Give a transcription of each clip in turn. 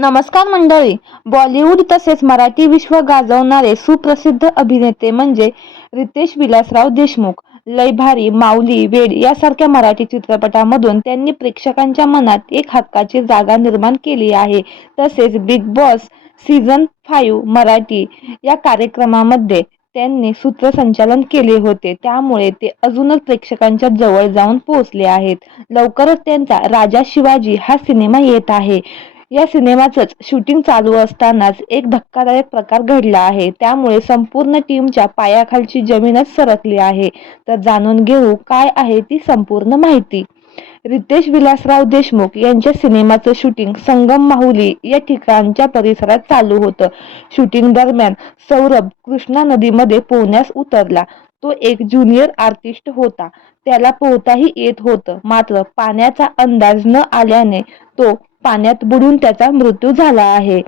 नमस्कार मंडळी. बॉलिवूड तसेच मराठी विश्व गाजवणारे सुप्रसिद्ध अभिनेते म्हणजे रितेश विलासराव देशमुख. लय भारी माऊली वेड यासारख्या मराठी चित्रपटामधून त्यांनी प्रेक्षकांच्या मनात एक हक्काची जागा निर्माण केली आहे. तसेच Bigg Boss season five Marathi या कार्यक्रमामध्ये त्यांनी सूत्रसंचालन केले होते. त्यामुळे ते अजूनच प्रेक्षकांच्या जवळ जाऊन पोहोचले आहेत. लवकरच त्यांचा राजा शिवाजी हा सिनेमा येत आहे. या सिनेमाचंच शूटिंग चालू असतानाच एक धक्कादायक प्रकार घडला आहे. त्यामुळे संपूर्ण टीमच्या पायाखालची जमीनच सरकली आहे. तर जाणून घेऊ काय आहे ती संपूर्ण माहिती. रितेश विलासराव देशमुख यांच्या सिनेमाचं शूटिंग संगम माहुली या ठिकाणच्या परिसरात चालू होतं. शूटिंग दरम्यान सौरभ कृष्णा नदीमध्ये पोहण्यास उतरला. तो एक ज्युनियर आर्टिस्ट होता. त्याला पोहताही येत होतं. मात्र पाण्याचा अंदाज न आल्याने तो पाण्यात बुडून त्याचा मृत्यू झाला आहे.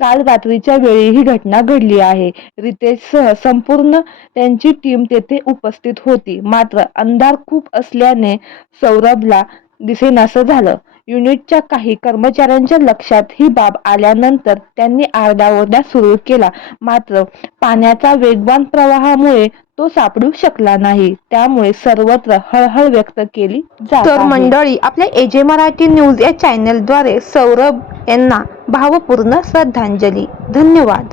काल रात्रीच्या वेळी ही घटना घडली आहे. रितेशसह संपूर्ण त्यांची टीम तेथे उपस्थित होती. मात्र अंधार खूप असल्याने सौरभला दिसेनासं झालं. युनिटच्या काही कर्मचाऱ्यांच्या लक्षात ही बाब आल्यानंतर त्यांनी आरडाओरडा सुरू केला. मात्र पाण्याचा वेगवान प्रवाहामुळे तो सापडू शकला नाही. त्यामुळे सर्वत्र हळहळ व्यक्त केली जात तर. मंडळी आपल्या एजे मराठी न्यूज या चॅनलद्वारे सौरभ यांना भावपूर्ण श्रद्धांजली. धन्यवाद.